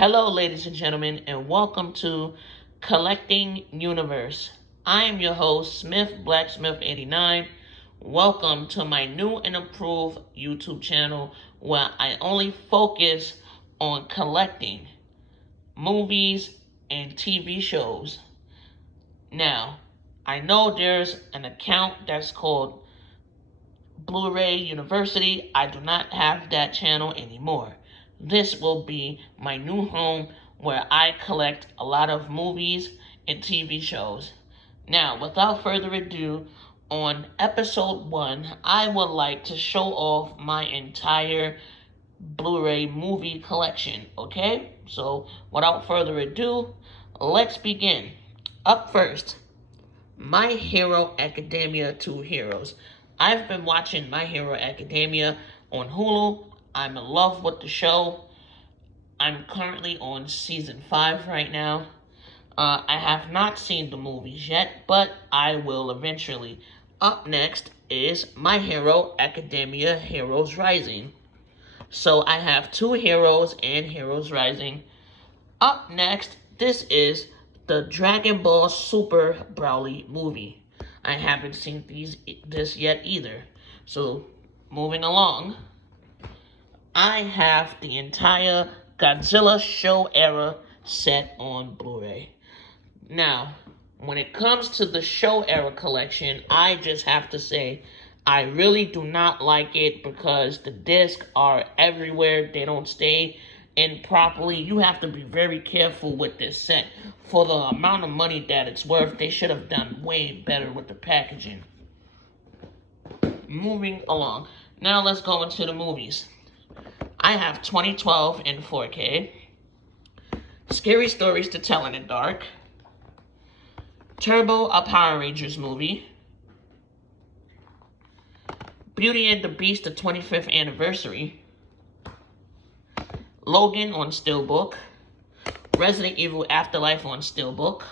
Hello, ladies and gentlemen, and welcome to Collecting Universe. I am your host, Smith Blacksmith 89. Welcome to my new and improved YouTube channel where I only focus on collecting movies and TV shows. Now, I know there's an account that's called Blu-ray University. I do not have that channel anymore. This will be my new home where I collect a lot of movies and TV shows. Now, without further ado, on episode 1, I would like to show off my entire Blu-ray movie collection, okay? So, without further ado, let's begin. Up first, My Hero Academia 2 Heroes. I've been watching My Hero Academia on Hulu. I'm in love with the show. I'm currently on season 5 right now. I have not seen the movies yet, but I will eventually. Up next is My Hero Academia Heroes Rising. So I have 2 Heroes and Heroes Rising. Up next, this is the Dragon Ball Super Broly movie. I haven't seen this yet either. So, moving along, I have the entire Godzilla Show era set on Blu-ray. Now, when it comes to the Show era collection, I just have to say, I really do not like it because the discs are everywhere. They don't stay in properly. You have to be very careful with this set. For the amount of money that it's worth, they should have done way better with the packaging. Moving along. Now let's go into the movies. I have 2012 in 4K. Scary Stories to Tell in the Dark. Turbo, a Power Rangers movie. Beauty and the Beast, the 25th anniversary. Logan on Steelbook. Resident Evil Afterlife on Steelbook.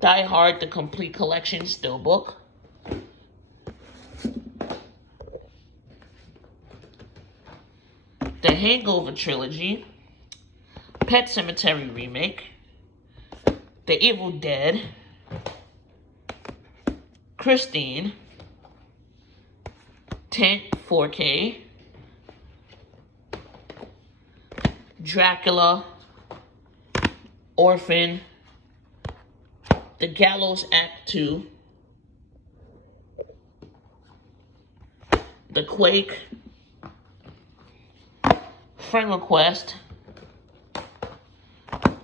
Die Hard, the Complete Collection Steelbook. The Hangover Trilogy. Pet Sematary Remake. The Evil Dead. Christine. Tent 4K. Dracula. Orphan. The Gallows Act 2. The Quake. Friend Request.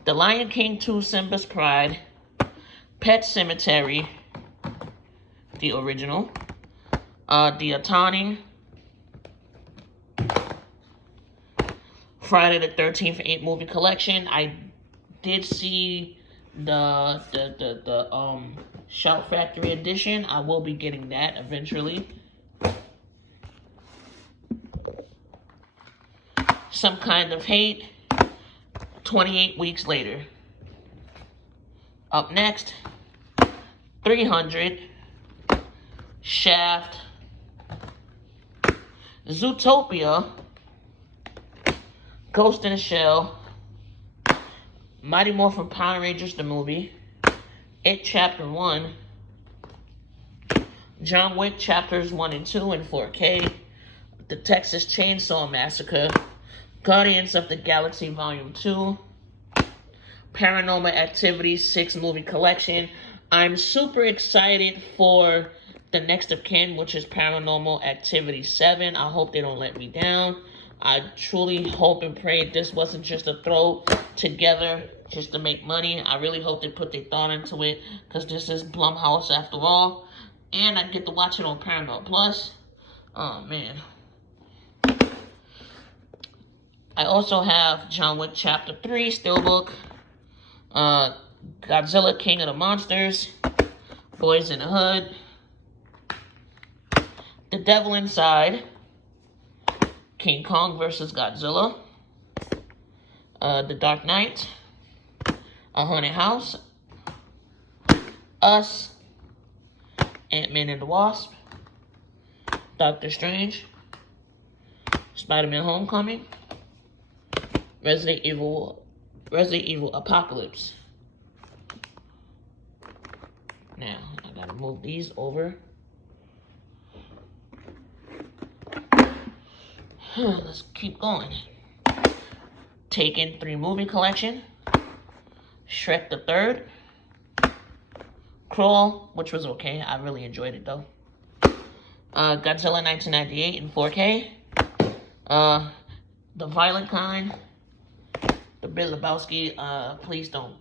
The Lion King 2 Simba's Pride. Pet Sematary. The original. The Atani. Friday the 13th 8 movie collection. I did see the Shout Factory edition. I will be getting that eventually. Some Kind of Hate. 28 Weeks Later. Up next, 300. Shaft. Zootopia. Ghost in a Shell. Mighty Morphin Power Rangers the movie. It Chapter 1. John Wick Chapters 1 and 2 in 4K. The Texas Chainsaw Massacre. Guardians of the Galaxy Volume 2. Paranormal Activity 6 movie collection. I'm super excited for the next of kin, which is Paranormal Activity 7. I hope they don't let me down. I truly hope and pray this wasn't just a throw together just to make money. I really hope they put their thought into it, because this is Blumhouse after all. And I get to watch it on Paramount Plus. Oh, man. I also have John Wick Chapter 3 Steelbook. Godzilla King of the Monsters. Boys in the Hood. The Devil Inside. King Kong vs. Godzilla. The Dark Knight. A Haunted House. Us. Ant-Man and the Wasp. Doctor Strange. Spider-Man Homecoming. Resident Evil, Resident Evil Apocalypse. Now, I gotta move these over. Let's keep going. Taken 3 movie collection. Shrek the Third. Crawl, which was okay. I really enjoyed it though. Godzilla 1998 in 4K. The Violent Kind. The Big Lebowski. Please don't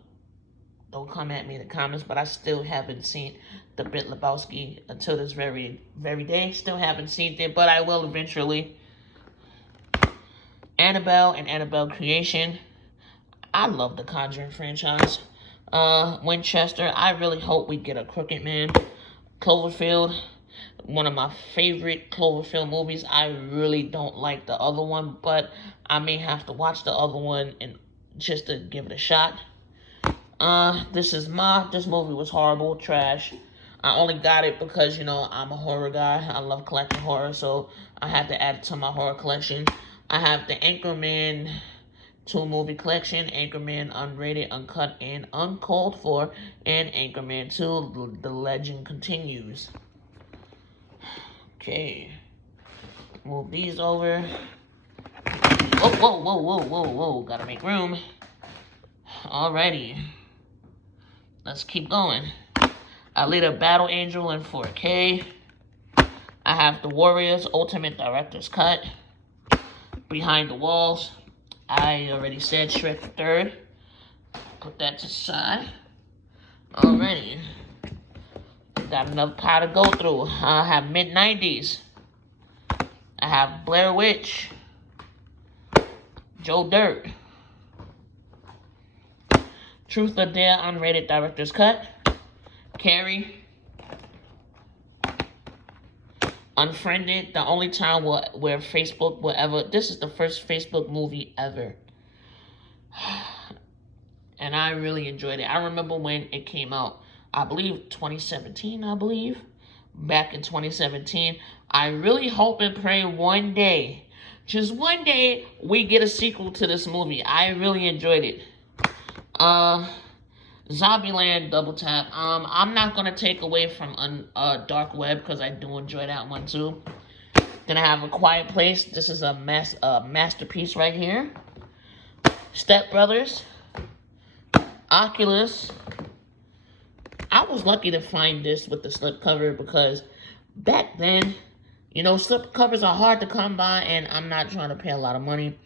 come at me in the comments, but I still haven't seen the Big Lebowski until this very day. Still haven't seen it, but I will eventually. Annabelle and Annabelle Creation. I love the Conjuring franchise. Winchester. I really hope we get a Crooked Man. Cloverfield. One of my favorite Cloverfield movies. I really don't like the other one, but I may have to watch the other one and just to give it a shot. This movie was horrible, trash. I only got it because, I'm a horror guy. I love collecting horror, so I had to add it to my horror collection. I have the Anchorman 2 movie collection, Anchorman Unrated, Uncut, and Uncalled For, and Anchorman 2, The Legend Continues. Okay. Move these over. Whoa. Gotta make room. Alrighty. Let's keep going. Alita Battle Angel in 4K. I have The Warriors Ultimate Director's Cut. Behind the Walls. I already said Shrek the Third. Put that to the side. Alrighty. Got enough pie to go through. I have mid-90s. I have Blair Witch. Joe Dirt. Truth or Dare Unrated Director's Cut. Carrie. Unfriended, the only time where Facebook will ever... This is the first Facebook movie ever. And I really enjoyed it. I remember when it came out. I believe 2017, Back in 2017. I really hope and pray one day, just one day, we get a sequel to this movie. I really enjoyed it. Zombieland Double Tap. I'm not gonna take away from Dark Web because I do enjoy that one too. Then I have A Quiet Place. This is a masterpiece right here. Step Brothers. Oculus. I was lucky to find this with the slipcover because back then, slipcovers are hard to come by, and I'm not trying to pay a lot of money.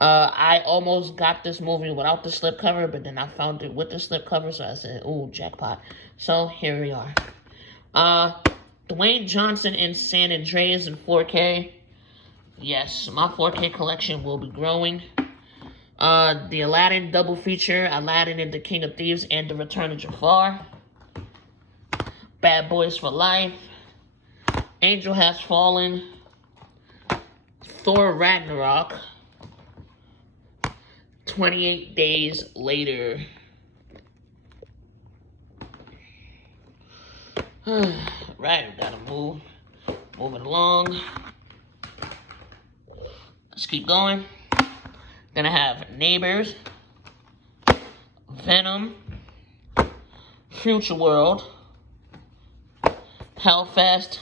I almost got this movie without the slipcover, but then I found it with the slipcover, so I said, ooh, jackpot. So, here we are. Dwayne Johnson in San Andreas in 4K. Yes, my 4K collection will be growing. The Aladdin double feature, Aladdin and the King of Thieves, and The Return of Jafar. Bad Boys for Life. Angel Has Fallen. Thor Ragnarok. 28 Days Later. Right, we gotta move it along. Let's keep going. Then I have Neighbors, Venom, Future World, Hellfest.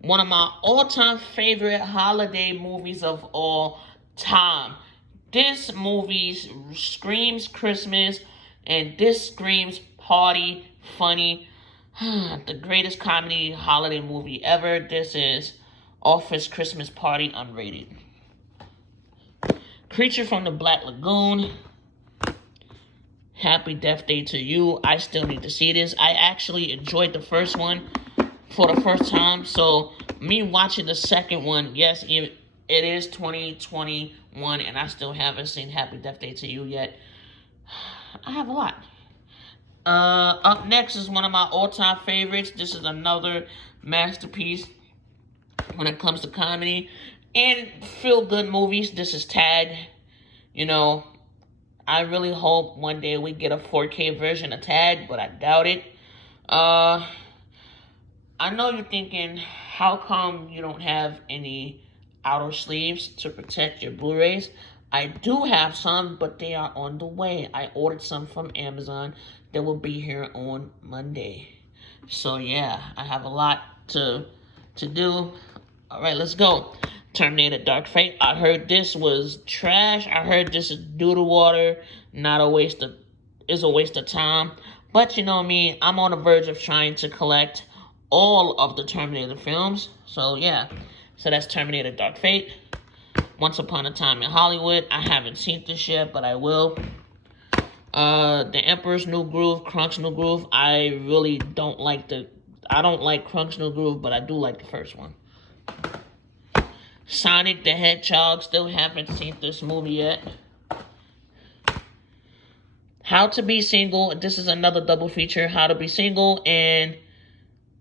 One of my all-time favorite holiday movies of all time. This movie screams Christmas, and this screams party, funny. The greatest comedy holiday movie ever. This is Office Christmas Party Unrated. Creature from the Black Lagoon. Happy Death Day to You. I still need to see this. I actually enjoyed the first one for the first time, so me watching the second one, yes, it is 2021, and I still haven't seen Happy Death Day to You yet. I have a lot. Up next is one of my all-time favorites. This is another masterpiece when it comes to comedy and feel-good movies. This is Tag. I really hope one day we get a 4K version of Tag, but I doubt it. I know you're thinking, how come you don't have any outer sleeves to protect your Blu-rays. I do have some, but they are on the way. I ordered some from Amazon. They will be here on Monday. So yeah, I have a lot to do. All right, let's go. Terminator Dark Fate. I heard this was trash. I heard this is doodle water, not a waste of is a waste of time. But you know me, I'm on the verge of trying to collect all of the Terminator films. So yeah. So that's Terminator Dark Fate. Once Upon a Time in Hollywood. I haven't seen this yet, but I will. The Emperor's New Groove, Krunk's New Groove. I really don't like I don't like Krunk's New Groove, but I do like the first one. Sonic the Hedgehog. Still haven't seen this movie yet. How to Be Single. This is another double feature. How to Be Single and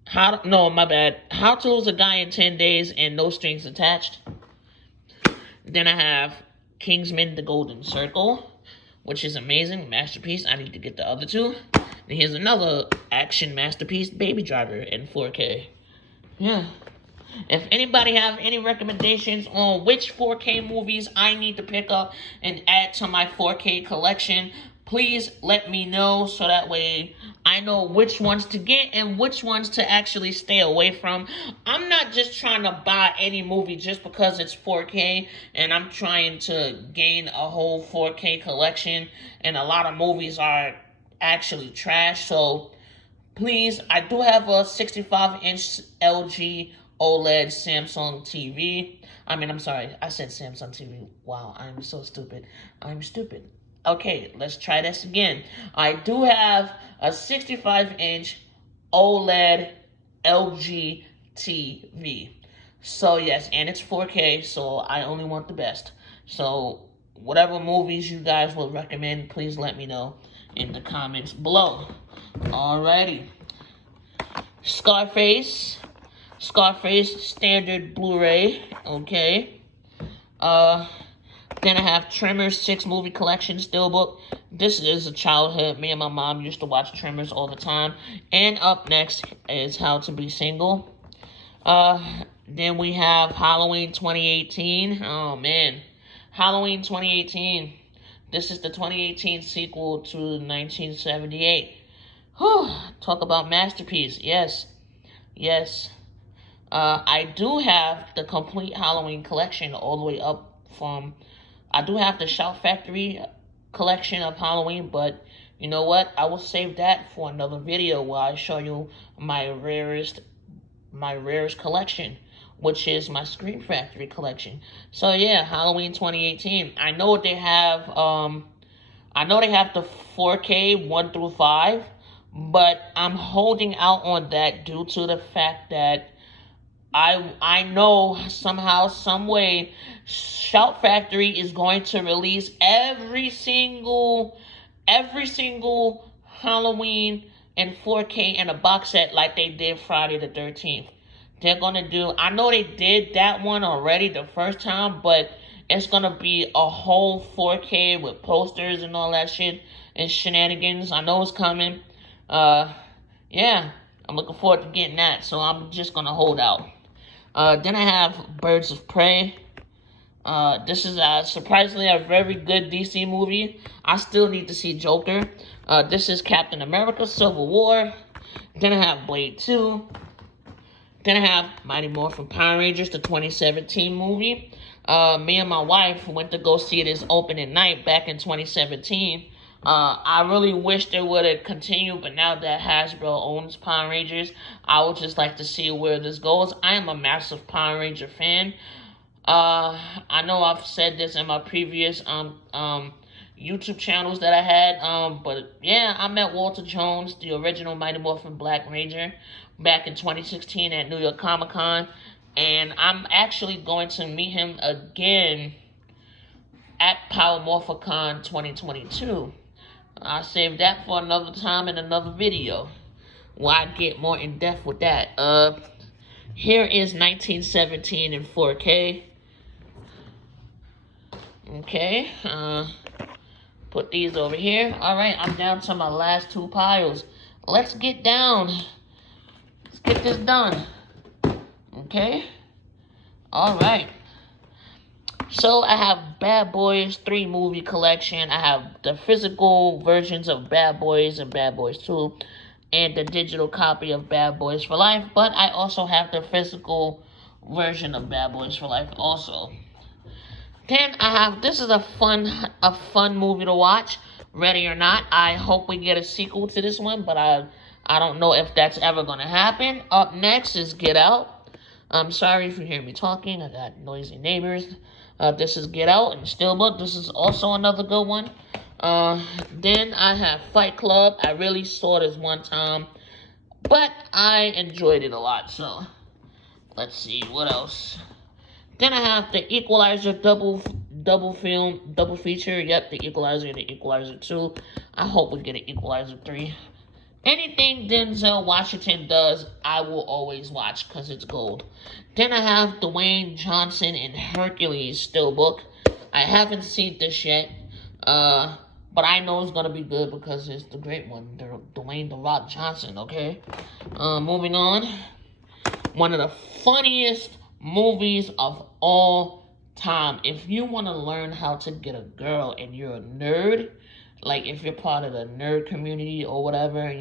How to Lose a Guy in 10 Days and No Strings Attached. Then I have Kingsman: The Golden Circle, which is amazing, masterpiece. I need to get the other two. And here's another action masterpiece, Baby Driver in 4K. Yeah. If anybody have any recommendations on which 4K movies I need to pick up and add to my 4K collection, please let me know so that way I know which ones to get and which ones to actually stay away from. I'm not just trying to buy any movie just because it's 4K and I'm trying to gain a whole 4K collection, and a lot of movies are actually trash. So please, I do have a 65-inch LG OLED Samsung TV. I'm sorry, I said Samsung TV. Wow, I'm so stupid. I'm stupid. Okay, let's try this again. I do have a 65-inch OLED LG TV. So yes, and it's 4K, so I only want the best. So whatever movies you guys will recommend, please let me know in the comments below. Alrighty. Scarface standard Blu-ray. Okay. Then I have Tremors 6 movie collection steelbook. This is a childhood. Me and my mom used to watch Tremors all the time. And up next is How to Be Single. Then we have Halloween 2018. Oh man, Halloween 2018. This is the 2018 sequel to 1978. Whew, talk about masterpiece. Yes. I do have the complete Halloween collection all the way up from... I do have the Shout Factory collection of Halloween, but you know what? I will save that for another video where I show you my rarest collection, which is my Scream Factory collection. So yeah, Halloween 2018. I know they have the 4K 1 through 5, but I'm holding out on that due to the fact that I know somehow, some way, Shout Factory is going to release every single Halloween in 4K in a box set like they did Friday the 13th. They're gonna do, I know they did that one already the first time, but it's gonna be a whole 4K with posters and all that shit and shenanigans. I know it's coming. Yeah, I'm looking forward to getting that, so I'm just gonna hold out. Then I have Birds of Prey. This is surprisingly a very good DC movie. I still need to see Joker. This is Captain America Civil War. Then I have Blade 2. Then I have Mighty Morphin Power Rangers, the 2017 movie. Me and my wife went to go see this opening night back in 2017. I really wish they would have continued, but now that Hasbro owns Power Rangers, I would just like to see where this goes. I am a massive Power Ranger fan. I know I've said this in my previous YouTube channels that I had, but yeah, I met Walter Jones, the original Mighty Morphin Black Ranger, back in 2016 at New York Comic Con, and I'm actually going to meet him again at Power Morphicon 2022. I'll save that for another time in another video where I get more in depth with that. Here is 1917 in 4K. Okay, put these over here. Alright, I'm down to my last two piles. Let's get down. Let's get this done. Okay, alright. So I have Bad Boys 3 movie collection. I have the physical versions of Bad Boys and Bad Boys 2 and the digital copy of Bad Boys for Life, but I also have the physical version of Bad Boys for Life also. Then I have, this is a fun movie to watch, Ready or Not. I hope we get a sequel to this one, but I don't know if that's ever gonna happen. Up next is Get Out. I'm sorry if you hear me talking. I got noisy neighbors. This is Get Out and Steelbook. This is also another good one. Then I have Fight Club. I really saw this one time, but I enjoyed it a lot. So let's see what else. Then I have the Equalizer double feature. Yep, the Equalizer and the Equalizer 2. I hope we get an Equalizer 3. Anything Denzel Washington does, I will always watch because it's gold. Then I have Dwayne Johnson and Hercules Steelbook. I haven't seen this yet, but I know it's gonna be good because it's the great one, Dwayne The Rock Johnson. Okay, moving on. One of the funniest movies of all time. If you want to learn how to get a girl and you're a nerd, like if you're part of the nerd community or whatever,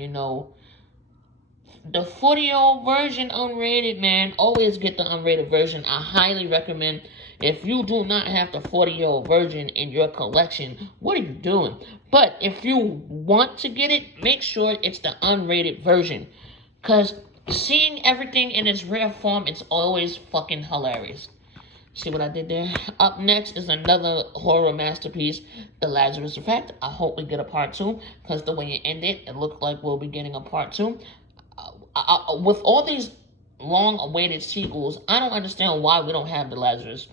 the 40-year-old version unrated, man. Always get the unrated version. I highly recommend. If you do not have the 40-year-old version in your collection, what are you doing? But if you want to get it, make sure it's the unrated version. Because seeing everything in its rare form, it's always fucking hilarious. See what I did there? Up next is another horror masterpiece, The Lazarus Effect. I hope we get a part 2, because the way it ended, it looked like we'll be getting a part 2. With all these long-awaited sequels, I don't understand why we don't have The Lazarus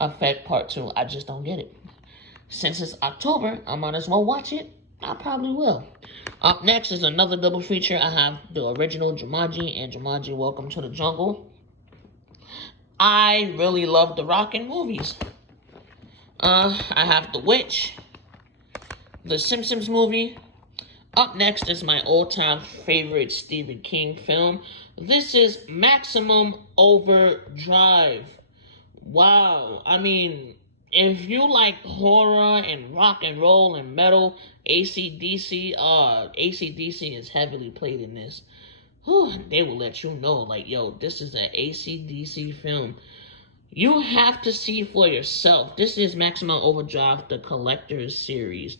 Effect part 2. I just don't get it. Since it's October, I might as well watch it. I probably will. Up next is another double feature. I have the original Jumanji and Jumanji Welcome to the Jungle. I really love the Rockin' movies. I have The Witch, the Simpsons movie. Up next is my all-time favorite Stephen King film. This is Maximum Overdrive. Wow. I mean, if you like horror and rock and roll and metal, AC/DC is heavily played in this. Whew, they will let you know, like, yo, this is an AC/DC film. You have to see for yourself. This is Maximum Overdrive, the Collector's Series.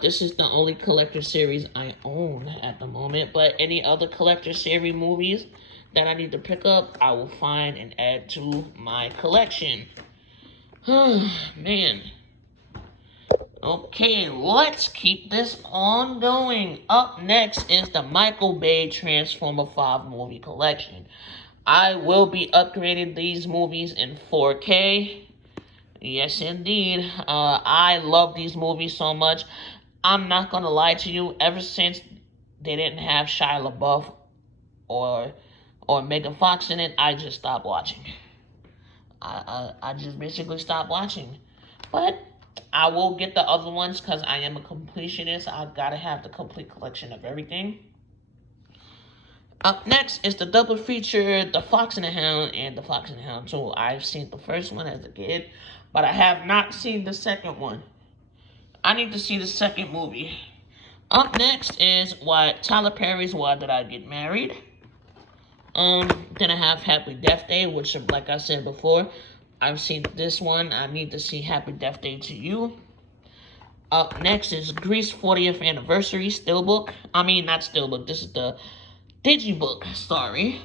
This is the only Collector Series I own at the moment, but any other Collector Series movies that I need to pick up, I will find and add to my collection. Man. Okay, let's keep this on going. Up next is the Michael Bay Transformer 5 movie collection. I will be upgrading these movies in 4K. Yes, indeed. I love these movies so much. I'm not gonna lie to you. Ever since they didn't have Shia LaBeouf or Megan Fox in it, I just stopped watching. I just basically stopped watching. But I will get the other ones because I am a completionist. I've got to have the complete collection of everything. Up next is the double feature, The Fox and the Hound and The Fox and the Hound 2. I've seen the first one as a kid, but I have not seen the second one. I need to see the second movie. Up next is Tyler Perry's Why Did I Get Married? Then I have Happy Death Day, which, like I said before, I've seen this one. I need to see Happy Death Day to You. Up next is Grease 40th Anniversary Steelbook. I mean, not Steelbook. This is the Digibook. Sorry.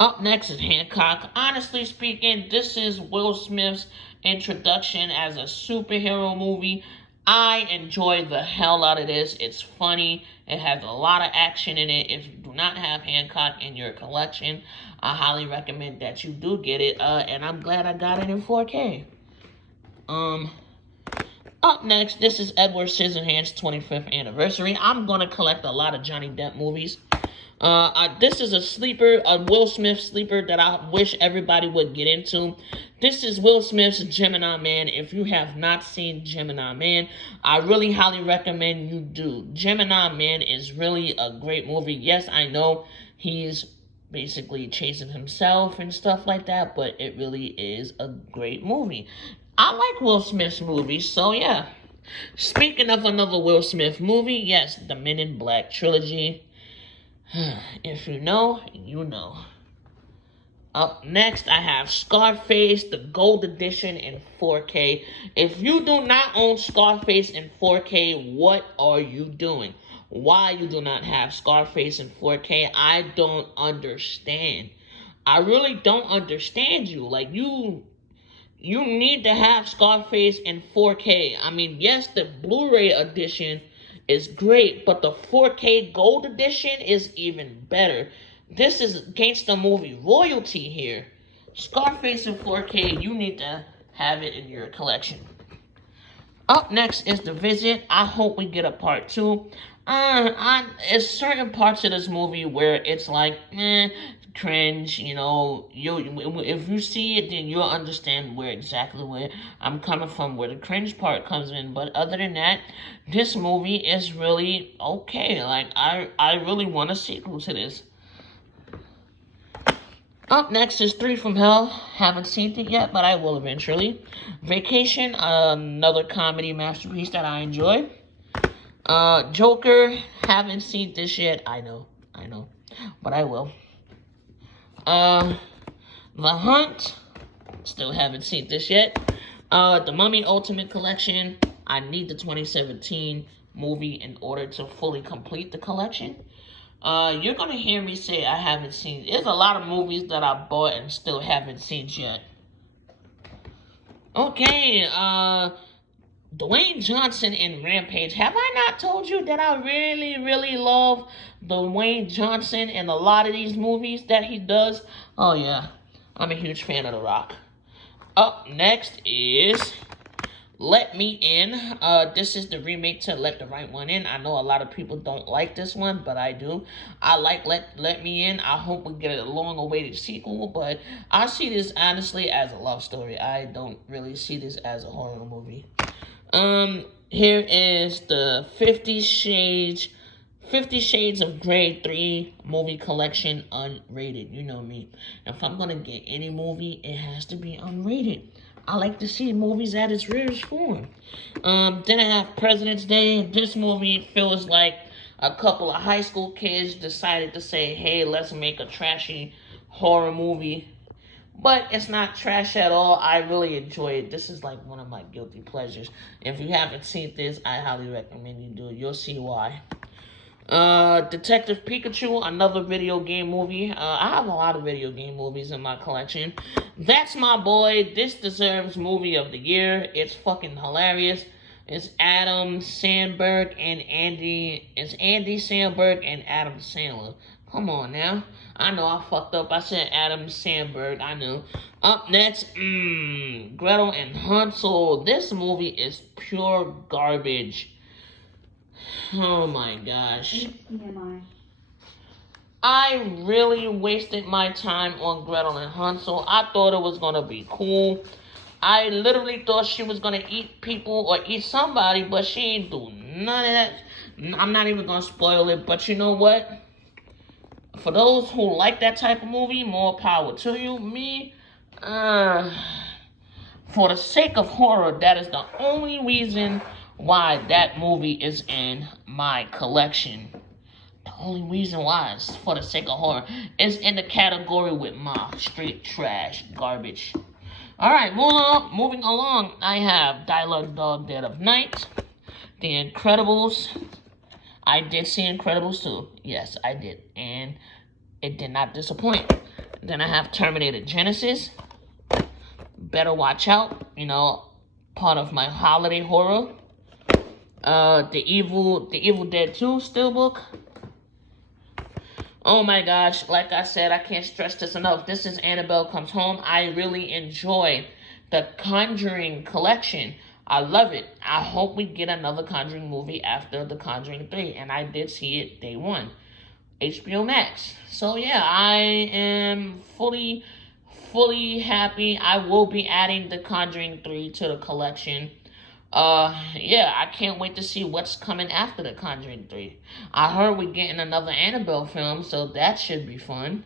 Up next is Hancock. Honestly speaking, this is Will Smith's introduction as a superhero movie. I enjoy the hell out of this. It's funny. It has a lot of action in it. If you do not have Hancock in your collection, I highly recommend that you do get it. And I'm glad I got it in 4K. Up next, this is Edward Scissorhands' 25th anniversary. I'm going to collect a lot of Johnny Depp movies. This is a sleeper, a Will Smith sleeper that I wish everybody would get into. This is Will Smith's Gemini Man. If you have not seen Gemini Man, I really highly recommend you do. Gemini Man is really a great movie. Yes, I know he's basically chasing himself and stuff like that, but it really is a great movie. I like Will Smith's movies, so yeah. Speaking of another Will Smith movie, yes, the Men in Black trilogy. If you know, you know. Up next, I have Scarface, the Gold Edition in 4K. If you do not own Scarface in 4K, what are you doing? Why you do not have Scarface in 4K, I don't understand. I really don't understand you. Like, you need to have Scarface in 4K. I mean, yes, the Blu-ray edition is great, but the 4K Gold Edition is even better. This is gangsta movie royalty here. Scarface in 4K, you need to have it in your collection. Up next is The Visit. I hope we get a part two. It's certain parts of this movie where it's like, cringe. You know, if you see it, then you'll understand where I'm coming from, where the cringe part comes in. But other than that, this movie is really okay. Like, I really want a sequel to this. Up next is Three from Hell. Haven't seen it yet, but I will eventually. Vacation, another comedy masterpiece that I enjoy. Joker, haven't seen this yet. I know, but I will. The Hunt, still haven't seen this yet. The Mummy Ultimate Collection, I need the 2017 movie in order to fully complete the collection. You're gonna hear me say I haven't seen. There's a lot of movies that I bought and still haven't seen yet. Okay, Dwayne Johnson in Rampage. Have I not told you that I really, really love Dwayne Johnson in a lot of these movies that he does? Oh yeah, I'm a huge fan of The Rock. Up next is Let Me In. This is the remake to Let the Right One In. I know a lot of people don't like this one, but I do. I like Let Me In. I hope we get a long-awaited sequel, but I see this honestly as a love story. I don't really see this as a horror movie. Here is the 50 Shades of Grey 3 movie collection unrated. You know me. If I'm gonna get any movie, it has to be unrated. I like to see movies at its rarest form. Then I have President's Day. This movie feels like a couple of high school kids decided to say, hey, let's make a trashy horror movie. But it's not trash at all. I really enjoy it. This is like one of my guilty pleasures. If you haven't seen this, I highly recommend you do it. You'll see why. Detective Pikachu, another video game movie. I have a lot of video game movies in my collection. That's my boy. This deserves movie of the year. It's fucking hilarious. It's Adam Sandberg and Andy. It's Andy Sandberg and Adam Sandler. Come on now. I know I fucked up. I said Adam Sandberg. I knew. Up next, Gretel and Hansel. This movie is pure garbage. Oh my gosh. I really wasted my time on Gretel and Hansel. I thought it was gonna be cool. I literally thought she was gonna eat people or eat somebody, but she ain't do none of that. I'm not even gonna spoil it, but you know what? For those who like that type of movie, more power to you. Me, for the sake of horror, that is the only reason why that movie is in my collection. The only reason why is for the sake of horror. It's in the category with my straight trash garbage. Alright, moving along. I have Dialogue Dog Dead of Night, The Incredibles. I did see Incredibles 2. Yes, I did. And it did not disappoint. Then I have Terminator Genesis. Better Watch Out. You know, part of my holiday horror. The Evil Dead 2 Steelbook. Oh my gosh, like I said, I can't stress this enough. This is Annabelle Comes Home. I really enjoy the Conjuring collection. I love it. I hope we get another Conjuring movie after The Conjuring 3. And I did see it day one. HBO Max. So yeah, I am fully happy. I will be adding The Conjuring 3 to the collection. Yeah, I can't wait to see what's coming after The Conjuring 3. I heard we're getting another Annabelle film, so that should be fun.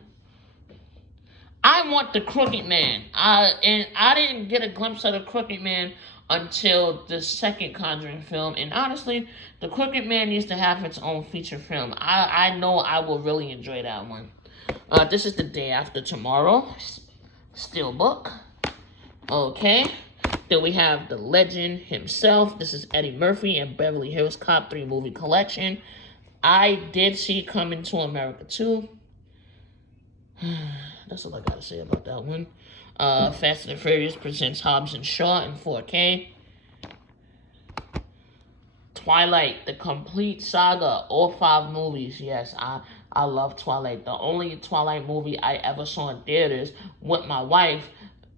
I want the Crooked Man. And I didn't get a glimpse of the Crooked Man until the second Conjuring film. And honestly, the Crooked Man needs to have its own feature film. I know I will really enjoy that one. This is The Day After Tomorrow. Steelbook. Okay. Then we have the legend himself. This is Eddie Murphy and Beverly Hills Cop 3 movie collection. I did see Coming to America 2. That's all I gotta say about that one. Fast and Furious presents Hobbs and Shaw in 4K. Twilight, the complete saga, all 5 movies. Yes, I love Twilight. The only Twilight movie I ever saw in theaters with my wife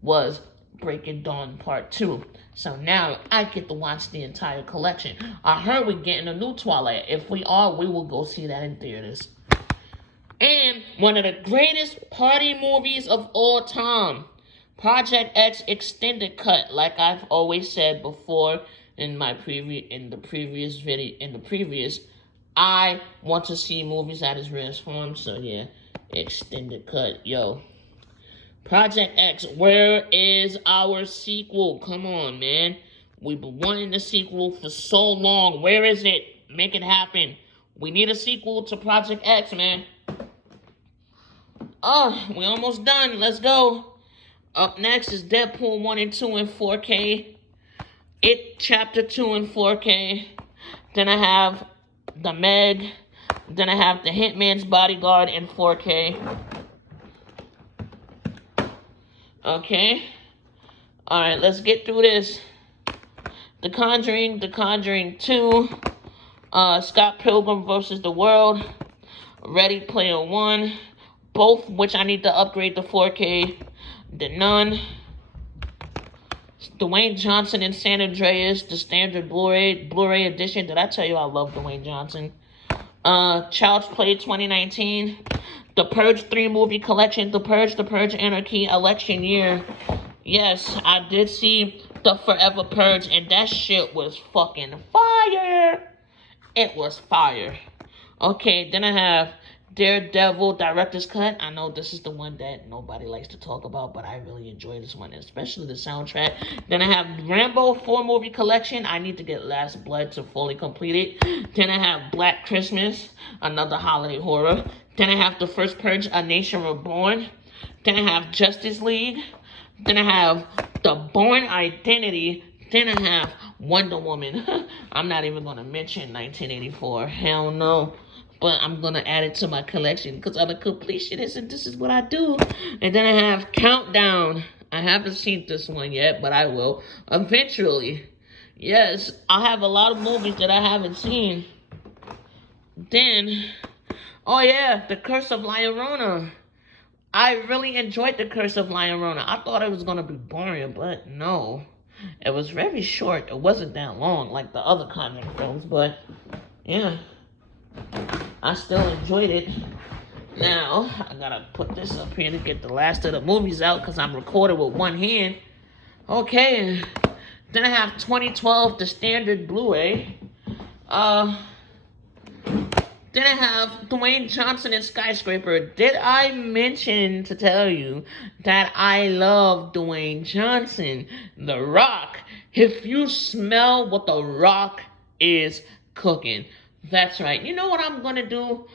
was Breaking Dawn Part 2. So now I get to watch the entire collection. I heard we're getting a new Twilight. If we are, we will go see that in theaters. And one of the greatest party movies of all time, Project X Extended Cut. Like I've always said before in the previous, I want to see movies at its rarest form. So yeah, Extended Cut, yo. Project X, where is our sequel? Come on, man. We've been wanting the sequel for so long. Where is it? Make it happen. We need a sequel to Project X, man. Oh, we're almost done. Let's go. Up next is Deadpool 1 and 2 in 4K. It Chapter 2 in 4K. Then I have The Meg. Then I have The Hitman's Bodyguard in 4K. Okay. Alright, let's get through this. The Conjuring 2. Scott Pilgrim vs. the World. Ready Player One. Both which I need to upgrade to 4K. The Nun. Dwayne Johnson and San Andreas, the standard Blu-ray edition. Did I tell you I love Dwayne Johnson? Child's Play 2019. The Purge 3 movie collection. The Purge Anarchy election year. Yes, I did see the Forever Purge, and that shit was fucking fire. It was fire. Okay, then I have Daredevil Director's Cut. I know this is the one that nobody likes to talk about, but I really enjoy this one, especially the soundtrack. Then I have Rambo 4 movie collection. I need to get Last Blood to fully complete it. Then I have Black Christmas, another holiday horror. Then I have The First Purge, A Nation Reborn. Then I have Justice League. Then I have The Bourne Identity. Then I have Wonder Woman. I'm not even going to mention 1984. Hell no. But I'm going to add it to my collection because I'm a completionist and this is what I do. And then I have Countdown. I haven't seen this one yet, but I will eventually. Yes, I have a lot of movies that I haven't seen. Then, oh yeah, The Curse of Lyorona. I really enjoyed The Curse of Lyorona. I thought it was going to be boring, but no. It was very short. It wasn't that long like the other Conjuring films, but yeah. I still enjoyed it. Now, I gotta put this up here to get the last of the movies out because I'm recording with one hand. Okay. Then I have 2012, the standard Blu-ray. Then I have Dwayne Johnson and Skyscraper. Did I mention to tell you that I love Dwayne Johnson? The Rock. If you smell what The Rock is cooking. That's right. You know what I'm going to do?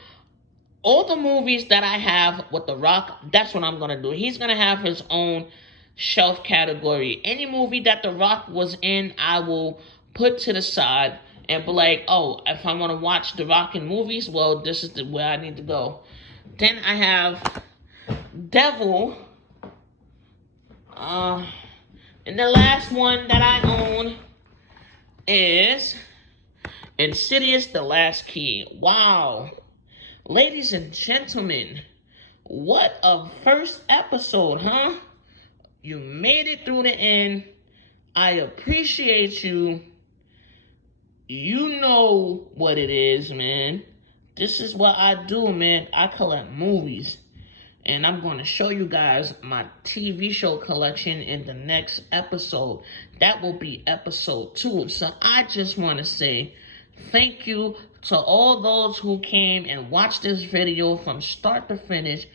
All the movies that I have with The Rock, that's what I'm going to do. He's going to have his own shelf category. Any movie that The Rock was in, I will put to the side and be like, oh, if I want to watch The Rock in movies, well, this is where I need to go. Then I have Devil. And the last one that I own is Insidious, The Last Key. Wow. Ladies and gentlemen, what a first episode, huh? You made it through the end. I appreciate you. You know what it is, man. This is what I do, man. I collect movies. And I'm going to show you guys my TV show collection in the next episode. That will be episode 2. So I just want to say thank you to all those who came and watched this video from start to finish.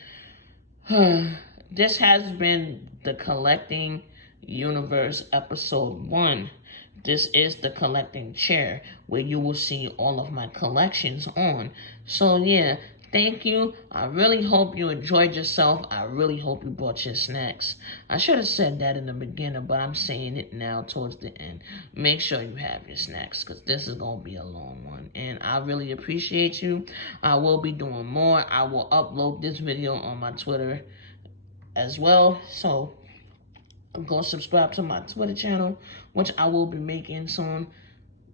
this has been the Collecting Universe episode 1. This is the collecting chair where you will see all of my collections on. So yeah, thank you. I really hope you enjoyed yourself. I really hope you brought your snacks. I should have said that in the beginning, but I'm saying it now towards the end. Make sure you have your snacks because this is going to be a long one. And I really appreciate you. I will be doing more. I will upload this video on my Twitter as well. So go subscribe to my Twitter channel, which I will be making soon,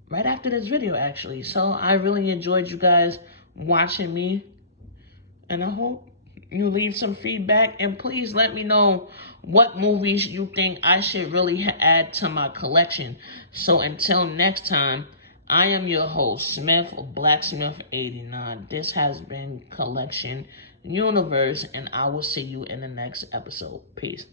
right after this video actually. So I really enjoyed you guys watching me, and I hope you leave some feedback, and please let me know what movies you think I should really add to my collection. So until next time, I am your host, Smith Blacksmith 89. This has been Collection Universe, and I will see you in the next episode. Peace.